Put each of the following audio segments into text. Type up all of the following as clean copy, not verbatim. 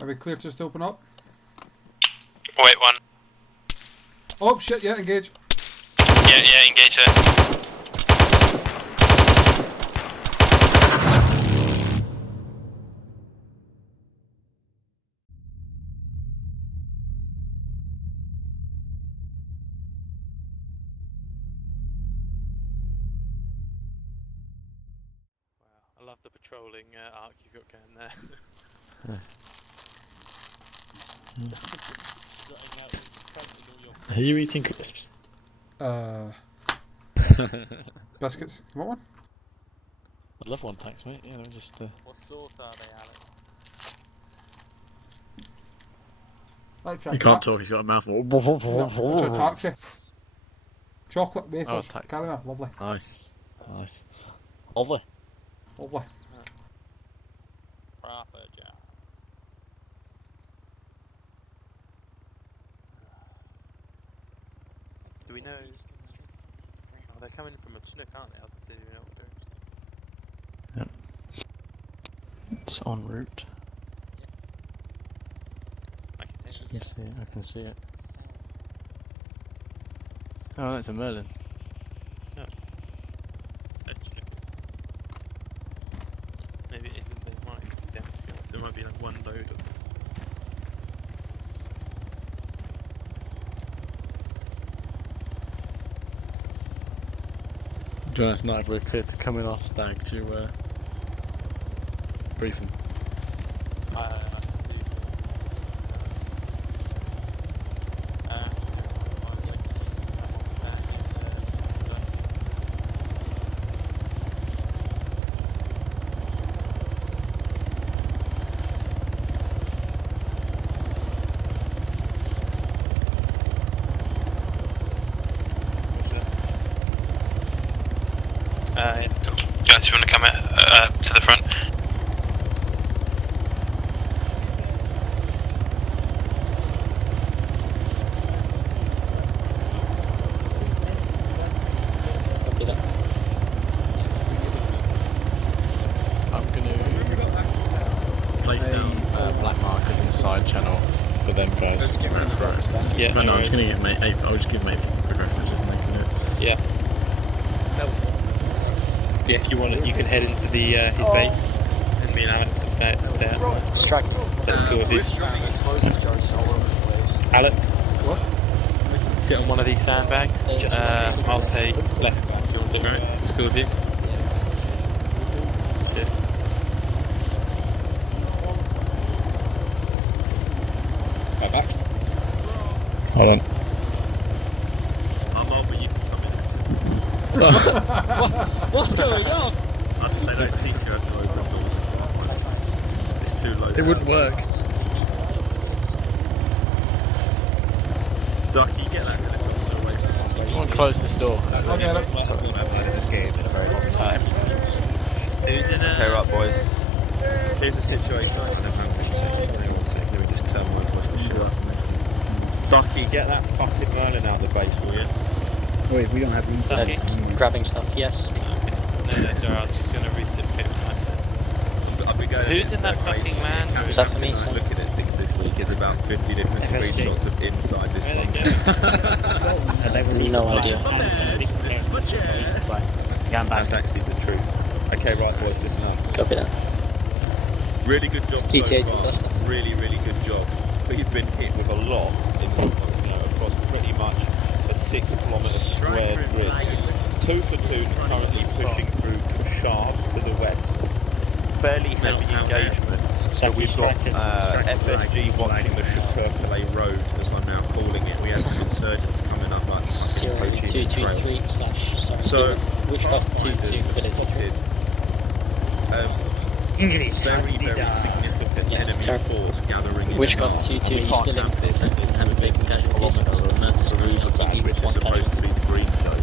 Are we clear to just open up? Wait, one. Oh shit, yeah, engage. Yeah, engage there. I love the patrolling arc you've got going there. Are you eating crisps? Biscuits. You want one? I'd love one, thanks, mate. Yeah, I'm just. What sauce are they, Alex? Like He can't talk. He's got a mouthful. What's your taxi? Chocolate wafers. taxi. Caramel. Lovely. Nice, nice. Lovely. Lovely. Proper job. Do we know? Oh, they're coming from a snook, aren't they? I can see Yep. It's en route. I can hear I can see it. I can see it. Oh, that's a Merlin. No. Maybe it isn't, but it might be them together. So it might be like one load of. John, it's not very clear to coming off Stag to brief him. Guys, you want to come to the front? I'm going to place down black markers inside channel for them guys. Yeah. No, I'm just going to get mate. I'll just give mate quick references and they can do it. Yeah. Yeah, if you want it, you can head into the his base, and me and Alex will stay outside. Strike. That's cool with you. Alex? What? Sit on one of these sandbags. I'll take left. If you want to take right. That's cool with you. Right back. Hold on. I'm over, you can come in. What's going on? They don't teach you how to open doors. It's too low. It wouldn't work. Ducky, get that helicopter away from us. Someone close this door. Okay, look. I haven't played this game in a very long time. Who's in a... Okay, right, boys. Here's the situation. I don't have any second. Let me just tell my boys to shoot up. Ducky, get that fucking Merlin out of the base, will you? Wait, we don't have Ducky? grabbing stuff, yes. No, that's alright, I was just going to reciprocate what I said. I'll be going Who's in that fucking land? Is that for me, I'm sir? looking at things this week is about 50 different screenshots of inside this Where they bunker. going? No idea. This is my chair. That's actually the truth. Okay, right, boys, listen up. Copy that. Really good job GTA so far. stuff. Really good job. We've been hit with a lot in the, across pretty much a 6 kilometre square grid. 2 platoons currently pushing through Sharp to the west. Fairly heavy engagement. So we've got FSG watching the Shakurkale Road, as I'm now calling it. We have some insurgents coming up like fucking poaching trails. 0223/, So, which got 22 spotted, very significant Yeah, enemy terrible. force gathering in Which the got north. 22, We you can't still in have this contact and haven't taken casualties because the murder's the reason that coming which is one supposed to casualty. be the green zone.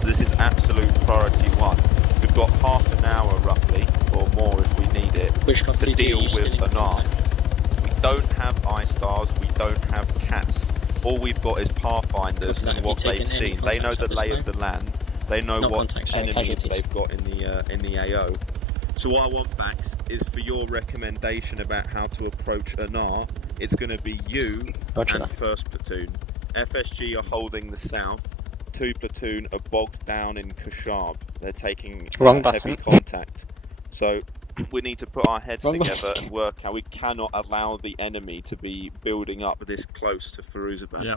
So this is absolute priority one. We've got half an hour roughly, or more if we need it, Which got to 22, deal you still in with an arm. contact. We don't have I-stars, we don't have cats. All we've got is pathfinders Have and you what they've taken any seen. They know contacts the at this lay of time? the land. They know Not what contacts, sorry, enemies casualties. they've got in the AO. So what I want, Bax, is for your recommendation about how to approach Anar. It's going to be you Roger and that. 1st Platoon. FSG are holding the south. 2 Platoon are bogged down in Kashab. They're taking Wrong heavy button. contact. So we need to put our heads Wrong together button. and work out. We cannot allow the enemy to be building up this close to Firuzabad. Yeah.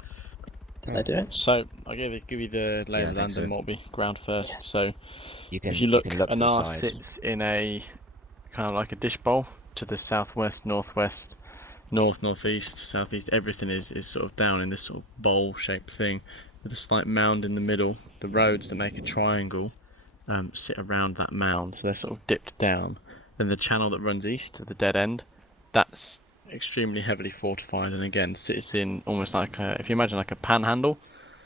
Did I do it? So I'll give you the lay Yeah, of I the land think and so. what will be ground first. So If you look, to the Anar side. sits in a kind of like a dish bowl to the southwest, northwest, north, northeast, southeast. Everything is sort of down in this sort of bowl-shaped thing with a slight mound in the middle. The roads that make a triangle sit around that mound, so they're sort of dipped down. Then the channel that runs east to the dead end, that's extremely heavily fortified, and again sits in almost like if you imagine like a panhandle.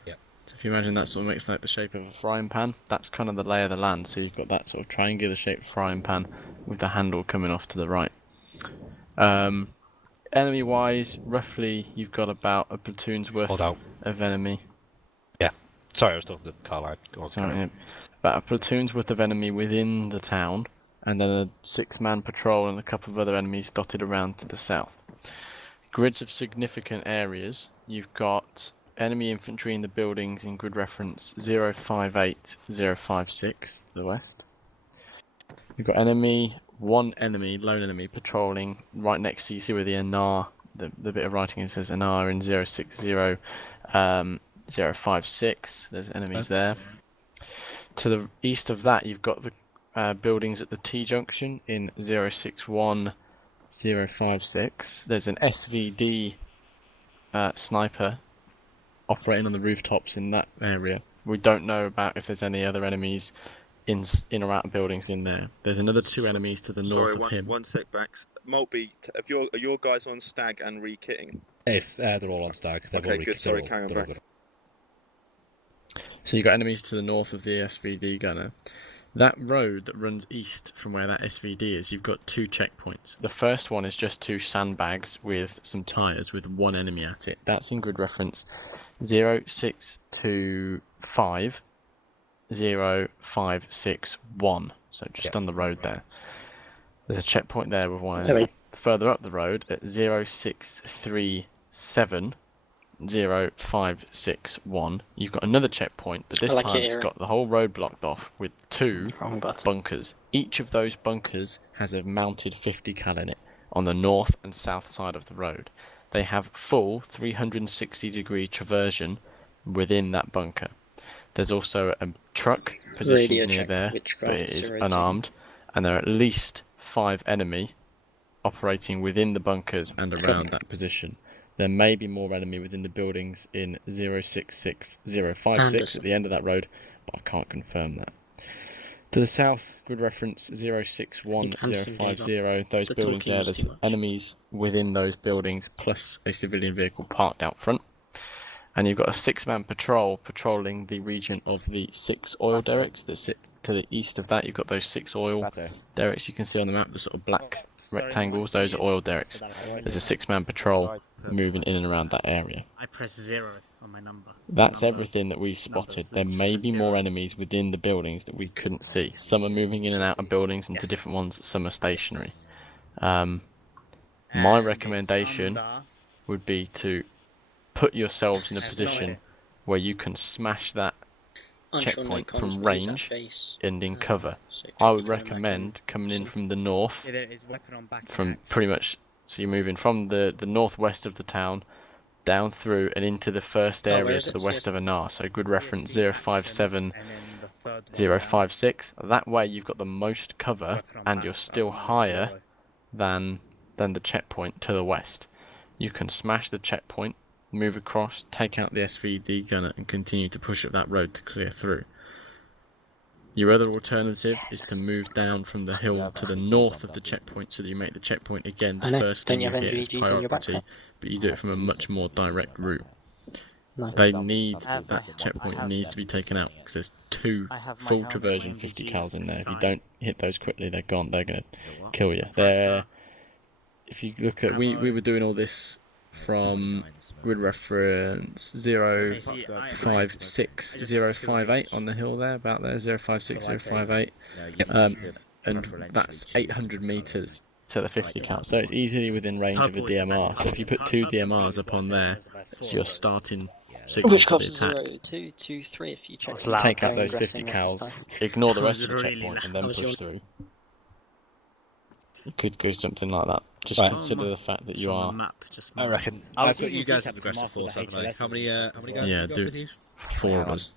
So if you imagine that sort of makes like the shape of a frying pan, that's kind of the lay of the land. So you've got that sort of triangular shaped frying pan with the handle coming off to the right. Enemy wise, roughly you've got about a platoon's worth Hold out. of enemy. Yeah. Sorry, I was talking to Carlisle. Sorry, about a platoon's worth of enemy within the town, and then a 6-man patrol and a couple of other enemies dotted around to the south. Grids of significant areas, you've got enemy infantry in the buildings in grid reference 058, 056 to the west. You've got one lone enemy patrolling right next to you. See where the Anar, the bit of writing it says Anar in 060, 056. There's enemies there. To the east of that, you've got the buildings at the T junction in 061, 056. There's an SVD sniper operating on the rooftops in that area. We don't know about if there's any other enemies in or out of buildings in there. There's another 2 enemies to the north of him. One sec, Bax. Maltby, are your guys on stag and re-kitting? If they're all on stag, they've Okay, good. Sorry, carry on, back. So you've got enemies to the north of the SVD gunner. That road that runs east from where that SVD is, you've got 2 checkpoints. The first one is just 2 sandbags with some tyres with 1 enemy at it. That's in grid reference 0625, 0561. So just on the road there. There's a checkpoint there with 1 enemy. Further up the road at 0637, 0561, you've got another checkpoint, but this time it's got the whole road blocked off with 2 bunkers. Each of those bunkers has a mounted 50 cal in it on the north and south side of the road. They have full 360-degree traversion within that bunker. There's also a truck positioned near there, but it is unarmed, and there are at least 5 enemy operating within the bunkers and around that position. There may be more enemy within the buildings in 066, 056 at the end of that road, but I can't confirm that. To the south, grid reference 061, 050, those buildings there, there's enemies within those buildings, plus a civilian vehicle parked out front. And you've got a 6-man patrol patrolling the region of the 6 oil derricks that sit to the east of that. You've got those 6 oil derricks you can see on the map, the sort of black rectangles, those are oil derricks. There's a 6-man patrol moving in and around that area. I press 0 on my number. That's everything that we've spotted. There may be more enemies within the buildings that we couldn't see. Some are moving in and out of buildings into different ones, some are stationary. My recommendation would be to put yourselves in a position where you can smash that checkpoint from range and in cover. I would recommend coming in from the north, from pretty much, so you're moving from the northwest of the town down through and into the first area to the west of Anar. So good reference 057, 056. That way you've got the most cover and you're still higher than the checkpoint to the west. You can smash the checkpoint, move across, take out the SVD gunner and continue to push up that road to clear through. Your other alternative is to move down from the hill to the north of the checkpoint so that you make the checkpoint again the first thing you hit as priority, but you do it from a much more direct route. They need, that checkpoint needs to be taken out because there's 2 full traversion 50 cals in there. If you don't hit those quickly, they're gone, they're going to kill you. If you look at, we were doing all this from grid reference 056, 058 on the hill there, about there, 056, 058. and that's 800 meters to the 50 count. So it's easily within range of a DMR. So if you put 2 DMRs up on there, it's your starting signal Which for the costs attack. 0, 2, 2, 3 if you check. Take out those 50 cals, ignore the rest of the checkpoint, and then push through. You could go something like that. Just consider the fact that you are. I reckon. I've got you guys in aggressive force, haven't I? How many guys have you got with you? 4 of us.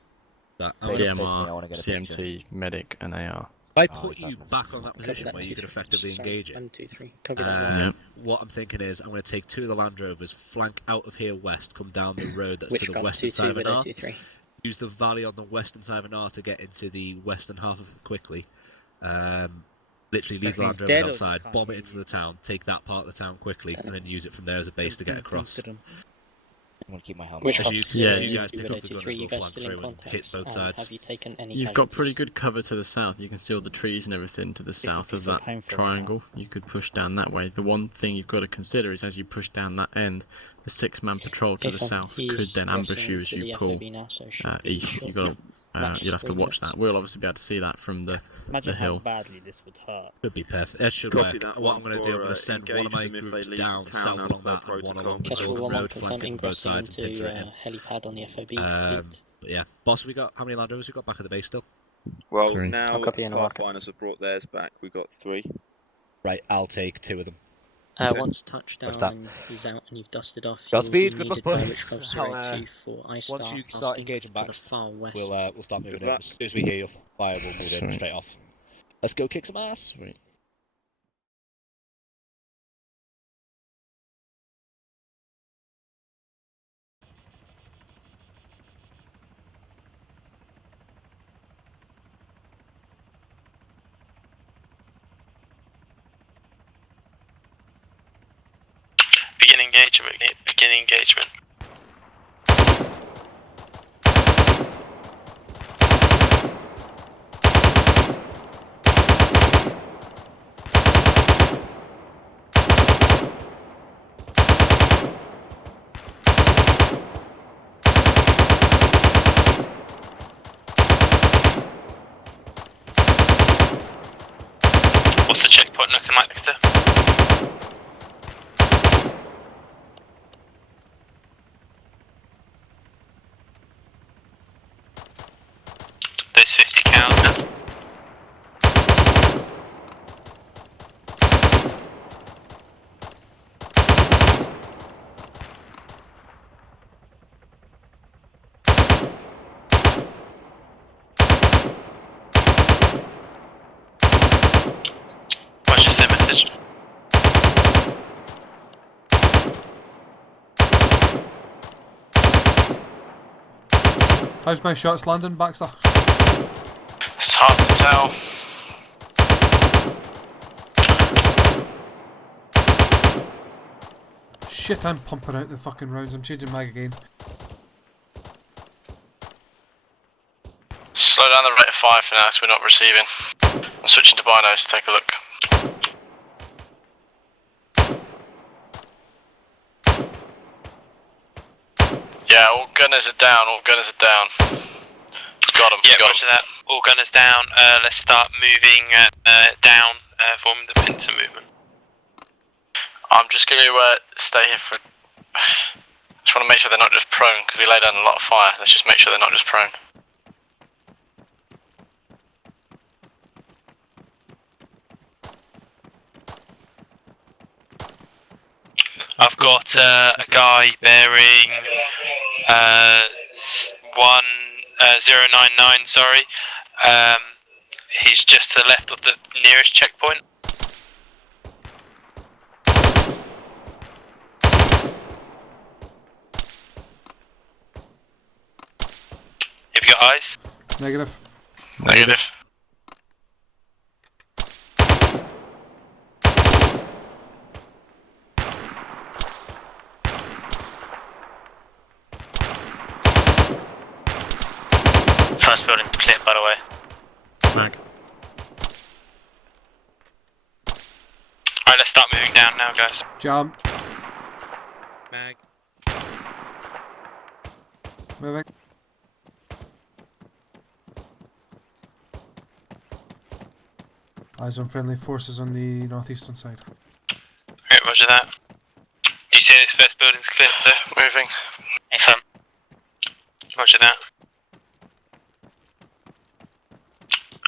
That. DMR, CMT, medic, and AR. I put you back on that position where you could effectively engage it. 1, 2, 3. Copy that. What I'm thinking is, I'm going to take 2 of the Land Rovers, flank out of here west, come down the road that's to the western side of Anar. Use the valley on the western side of Anar to get into the western half of it quickly. Literally leave the Land Rovers outside, bomb it into the town, take that part of the town quickly, and then use it from there as a base to get across. I'm gonna keep my helmet. Which on. you guys pick up the gunners, we'll flank through and hit both sides. Have you taken any You've got pretty good cover to the south. You can see all the trees and everything to the south of that triangle. You could push down that way. The one thing you've got to consider is as you push down that end, the 6-man patrol to the south could then ambush you as you pull east. You've got to, you'll have to watch that. We'll obviously be able to see that from the hill. badly this would hurt. Could be perfect. That should work. What I'm going to do, I'm going to send one of my groups down south along that and one along the northern road, flanking both sides and pincer it in. Helipad on the FOB But yeah, boss, how many Land Rovers we got back at the base still? Well, 3. now Pathfinders have brought theirs back. We've got 3. Right, I'll take 2 of them. Once touchdown and he's out and you've dusted off, Godspeed, you'll be good luck, needed by boys. Witchcraft I'll, 02 for once iStar you start asking engaging to back, the far west. We'll start moving in. As soon as we hear your fire, we'll move in straight off. Let's go kick some ass. Sweet. Begin engagement. Begin engagement. What's the checkpoint looking like next to? Those 50 cows now. What's your send message? How's my shots landing, Baxter? It's hard to tell. Shit, I'm pumping out the fucking rounds. I'm changing mag again. Slow down the rate of fire for now, so we're not receiving. I'm switching to binos to take a look. Yeah, all gunners are down, all gunners are down. Got them, yeah, roger that. All gunners down, let's start moving down, forming the pincer movement. I'm just going to stay here for... just want to make sure they're not just prone, because we lay down a lot of fire. Let's just make sure they're not just prone. I've got a guy bearing 1099, sorry. He's just to the left of the nearest checkpoint. Have you got eyes? Negative. Negative. First building clear, by the way. Mag. Alright, let's start moving down now, guys. Jump. Mag. Moving. Eyes on friendly forces on the northeastern side. Okay, roger that. Do you see this first building's clear, sir? Moving. Affirm. Roger that.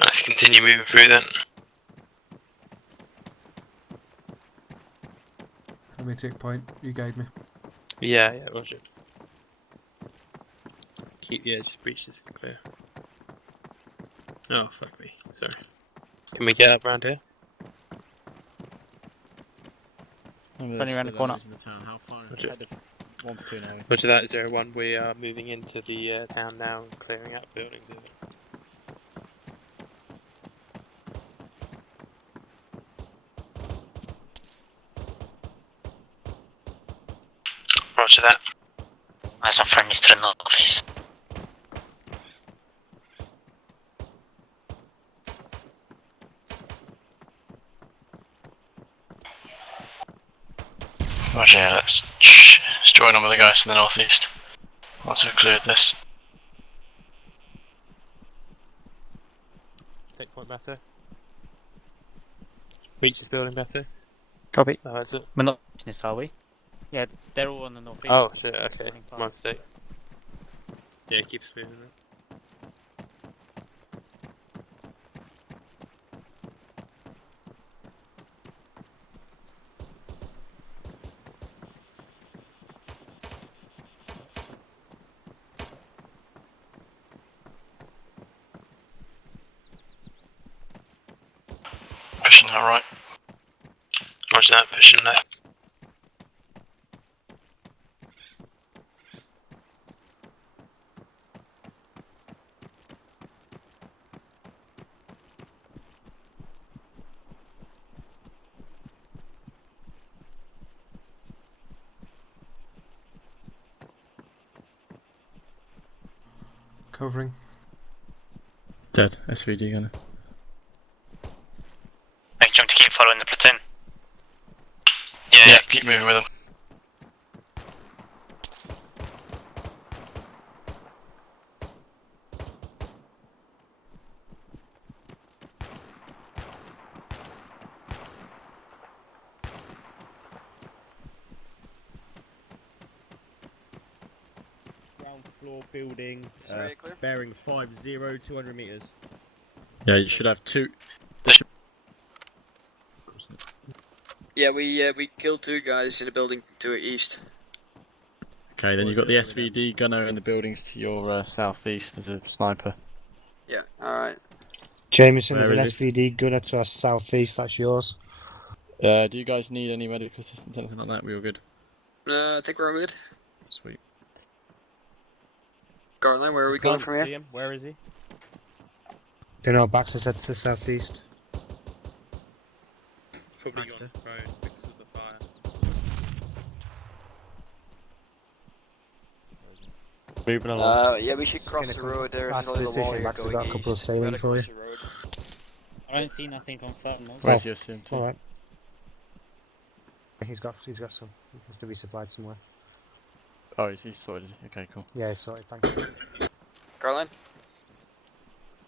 Let's continue moving through then. Let me take point. You guide me. Yeah, roger. Just breach this clear. Oh, fuck me. Sorry. Can we get up around here? Running around the corner. How far Roger. Ahead of 1 platoon area. Roger that, 01. We are moving into the town now and clearing out buildings. Roger that. Eyes on friendlies to the northeast. Roger, let's join on with the guys to the northeast. Once we've cleared this. Take point better. Reach this building better. Copy. Oh, that's it. We're not in this, are we? Yeah, they're all on the northeast. Oh shit, okay. My mistake. Yeah, keep us moving then. Pushing that right. Roger that, pushing left. Covering. Dead. SVD gunner. Make sure to keep following the platoon. Yeah, keep moving with them. Ground floor building, bearing 50, 200 meters. Yeah, you should have 2. Yeah, we killed 2 guys in the building to the east. Okay, then you've got the SVD gunner in the buildings to your southeast. There's a sniper. Yeah, alright. Jameson, Where there's is an SVD gunner to our southeast, that's yours. Do you guys need any medical assistance, anything like that? We all good? I think we're all good. Sweet. Garland, where are we going from here? See him. Where is he? Don't know, Baxter said to the southeast. Probably gone road because of the fire. Moving along. Yeah, we should cross the road there and After the decision, Baxter's got a couple of sailing for you. I don't see nothing confirmed. No. Where's your CMT? Alright. He's got some. He has to be supplied somewhere. Oh, he's sorted. Okay, cool. Yeah, sorry, thank you. Garland?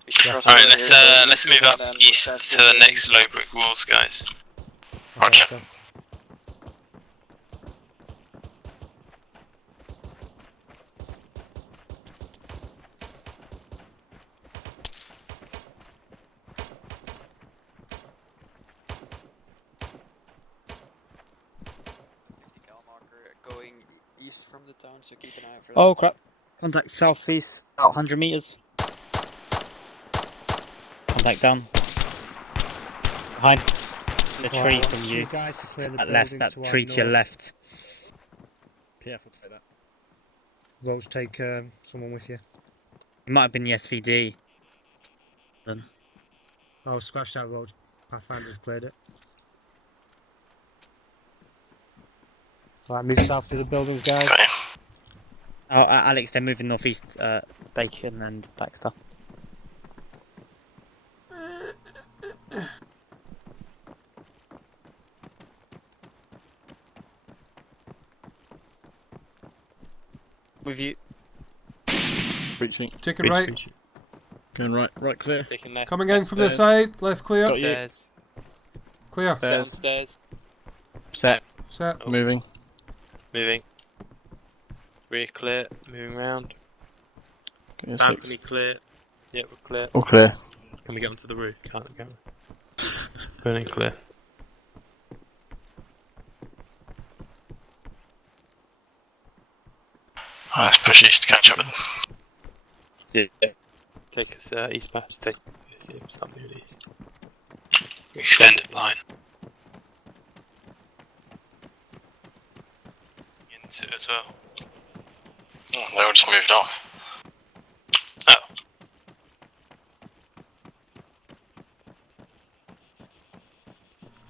We should cross Alright, the road here, let's move up east to the next low brick walls, guys. Roger. Okay. Going east from the town, so keep an eye out for that. Oh crap. Contact southeast, about 100 meters. Contact down. Behind the tree from you. Guys to clear the That left, building that tree to your north. left. PF will take that. Roach, take someone with you. It might have been the SVD. Then. Oh, scratch that road. Pathfinder's cleared it. Alright, move south through the buildings, guys. Okay. Oh, Alex, they're moving northeast. Bacon and Baxter. With you. Breaching. Taking right. Going right. Right clear. Taking left. Coming in from the side. Left clear. Got you. Stairs. Clear. Stairs. Stairs. Set. Set. Oh. Moving. Moving. Rear clear. Moving round. Okay, Balcony 6. clear. Yep, we're clear. All clear. Can we get onto the roof? Can't go. Burning clear. Let's push east to catch up with them. Yeah. Take us east past. Take something east. Extended line. Into it as well. Oh, they all just moved off. Oh.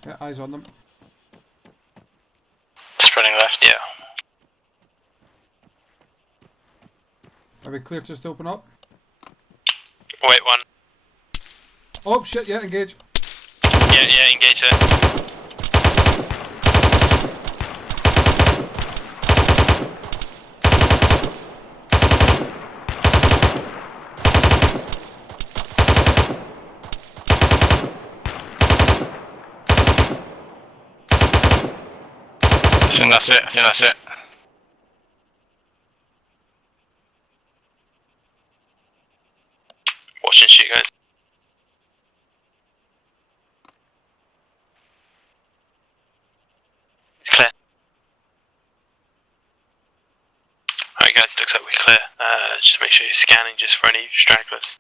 Yeah, eyes on them. Spreading left. Yeah. Are we clear just to open up? Wait, one. Oh shit, yeah, engage. Yeah, engage there. I think that's it. I think that's it. Watch and shoot, guys. It's clear. Alright guys, looks like we're clear. Just make sure you're scanning just for any stragglers.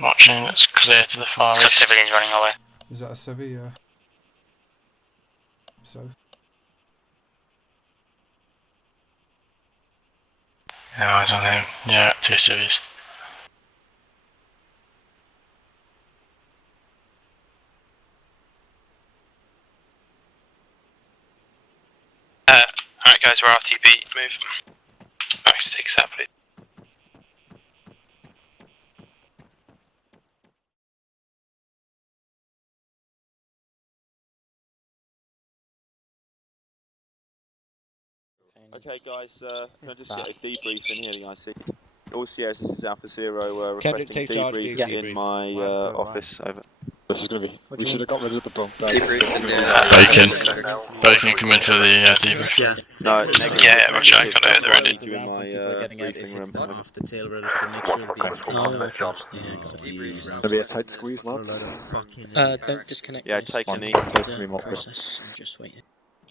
Watching, it's clear to the far It's got east. civilians running away. Is that a civvy? Yeah. South. Yeah, eyes on him. Yeah, 2 civvies. Alright guys, we're RTB. Move. Max, take us out, please. Okay, guys, can I just get a debrief in here, guys? All CS, this is Alpha Zero, requesting debrief in my office. Over. This is going to be. We should have got rid of the bump. Bacon. Bacon, come into the debrief. Yeah. No, negative. Yeah, Roger, I can know they're ready. You in my briefing room. Off the tail rollers to make sure the Oh, gosh, It's going to be a tight squeeze, lads. don't disconnect. Yeah, this. take a knee. Close to me, Moffat. Process. I'm just waiting.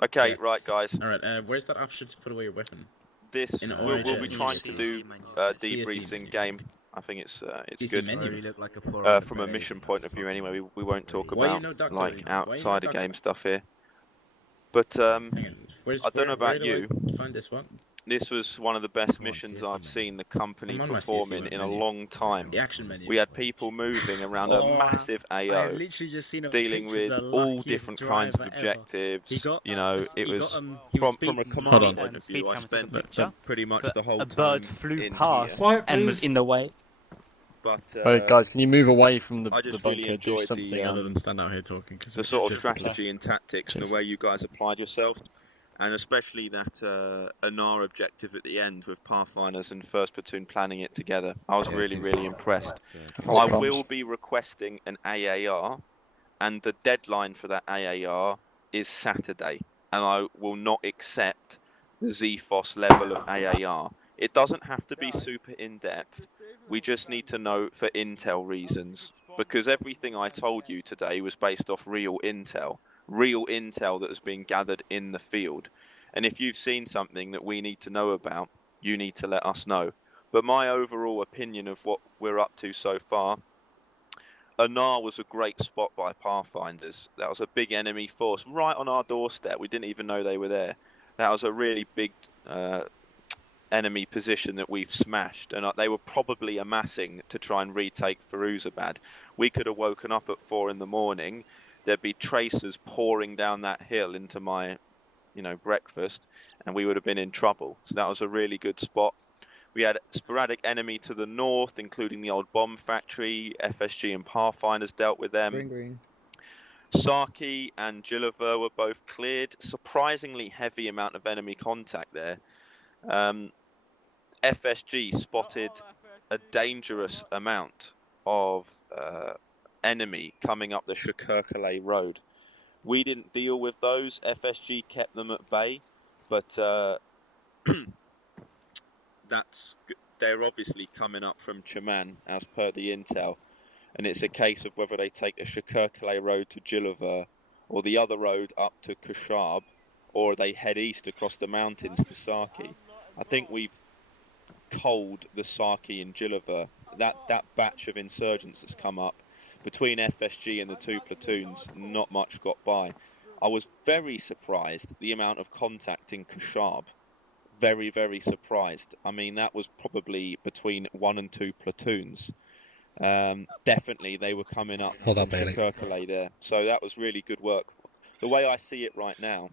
Okay, right, guys. Alright, where's that option to put away your weapon? This In we'll be orange, trying to do debriefs in game. I think it's good from a mission point of view. Anyway, we won't talk about like outside of game stuff here. But I don't know about you. Find this one. This was one of the best missions I've seen the company perform in a long time. The action menu. We had people moving around a massive AO, dealing with all different kinds of objectives. You know, it was from a command point of view. I spent pretty much the whole time. A bird flew past Quiet, and was please. in the way. But Alright, guys, can you move away from the I just bunker? really Do enjoyed something the, other than stand out here talking. Cause the sort of strategy and tactics and the way you guys applied yourselves, and especially that ANAR objective at the end with Pathfinders and 1st Platoon planning it together. I was really impressed. I will be requesting an AAR, and the deadline for that AAR is Saturday, and I will not accept the ZFOS level of AAR. It doesn't have to be super in-depth. We just need to know for intel reasons, because everything I told you today was based off real intel that has been gathered in the field. And if you've seen something that we need to know about, you need to let us know. But my overall opinion of what we're up to so far, ANAR was a great spot by Pathfinders. That was a big enemy force right on our doorstep. We didn't even know they were there. That was a really big enemy position that we've smashed, and they were probably amassing to try and retake Firuzabad. We could have woken up at 4 in the morning. There'd be tracers pouring down that hill into my, breakfast, and we would have been in trouble. So that was a really good spot. We had sporadic enemy to the north, including the old bomb factory. FSG and Pathfinders dealt with them. Green. Saki and Gilliver were both cleared. Surprisingly heavy amount of enemy contact there. FSG spotted a dangerous amount of enemy coming up the Shakirkale road. We didn't deal with those. FSG kept them at bay, but they're obviously coming up from Chaman as per the intel, and it's a case of whether they take the Shakirkale road to Gilliver or the other road up to Kushab, or they head east across the mountains to Saki. I think we've cold the Saki and Gilliver. That batch of insurgents that's come up between FSG and the two platoons, not much got by. I was very surprised the amount of contact in Kushab. Very, very surprised. I mean, that was probably between 1 and 2 platoons. Definitely they were coming up from Shakirkale there. So that was really good work. The way I see it right now,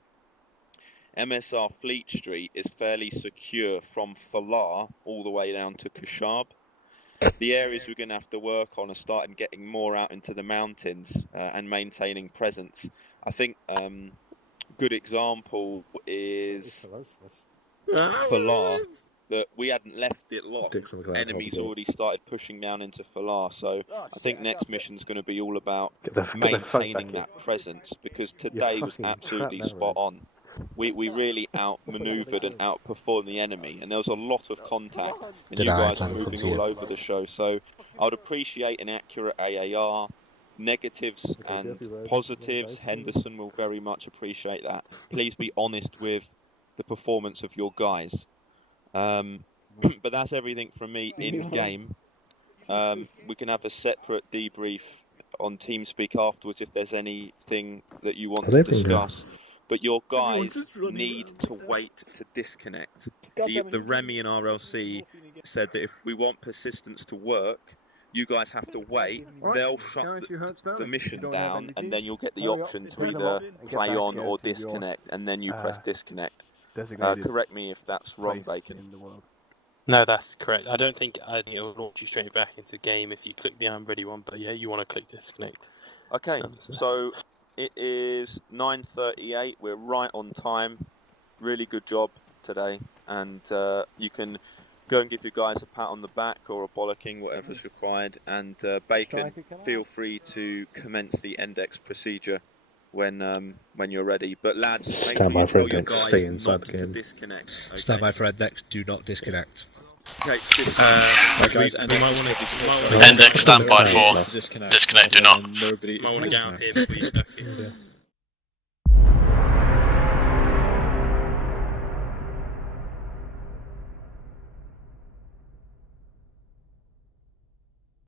MSR Fleet Street is fairly secure from Falar all the way down to Kushab. The areas we're going to have to work on are starting getting more out into the mountains and maintaining presence. I think good example is Falar, that we hadn't left it locked. Enemies already started pushing down into Falar, so I think next mission's going to be all about maintaining that presence, because today was absolutely spot on. We really outmaneuvered and outperformed the enemy, and there was a lot of contact, and you guys were moving all over the show, so I would appreciate an accurate AAR. Negatives and positives, Henderson will very much appreciate that. Please be honest with the performance of your guys. But that's everything from me in game. We can have a separate debrief on Teamspeak afterwards if there's anything that you want to discuss. But your guys need to wait to disconnect. The Remy and RLC said that if we want persistence to work, you guys have to wait. They'll shut the mission down, and then you'll get the option to either play on or disconnect, and then you press disconnect. Correct me if that's wrong, Bacon. No, that's correct. I think it will launch you straight back into game if you click the I'm ready one, but yeah, you want to click disconnect. Okay, so it is 9:38. We're right on time. Really good job today, and you can go and give you guys a pat on the back or a bollocking, whatever's required. And Bacon, feel free to commence the index procedure when you're ready. But lads, make sure you tell your guys not to disconnect. Okay? Stand by for index. Do not disconnect. Okay. Guys, and you might want to Index standby for disconnect. Do not. might want to get out here before you back in.